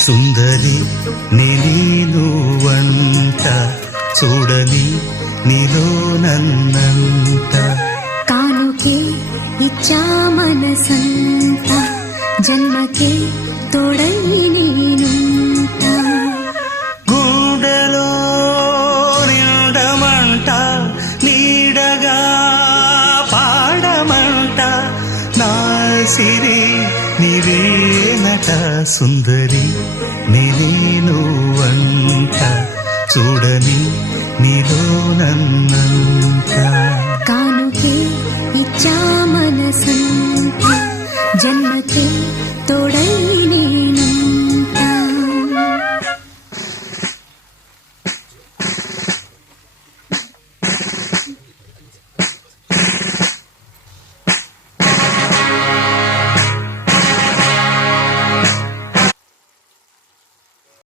సుందరి నేను వంట చూడని నీలో నన్నంత కానుకే ఇచ్చా మనసంత జన్మకే తోడై నేనుంట గుండెలో నిండమంట నీడగా పాడమంట నా సిరి నీవేనట సుందరి నేను వంట చూడని నీలో నన్నంత కానుకే ఇచ్చా మనసంత జన్మకే తోడై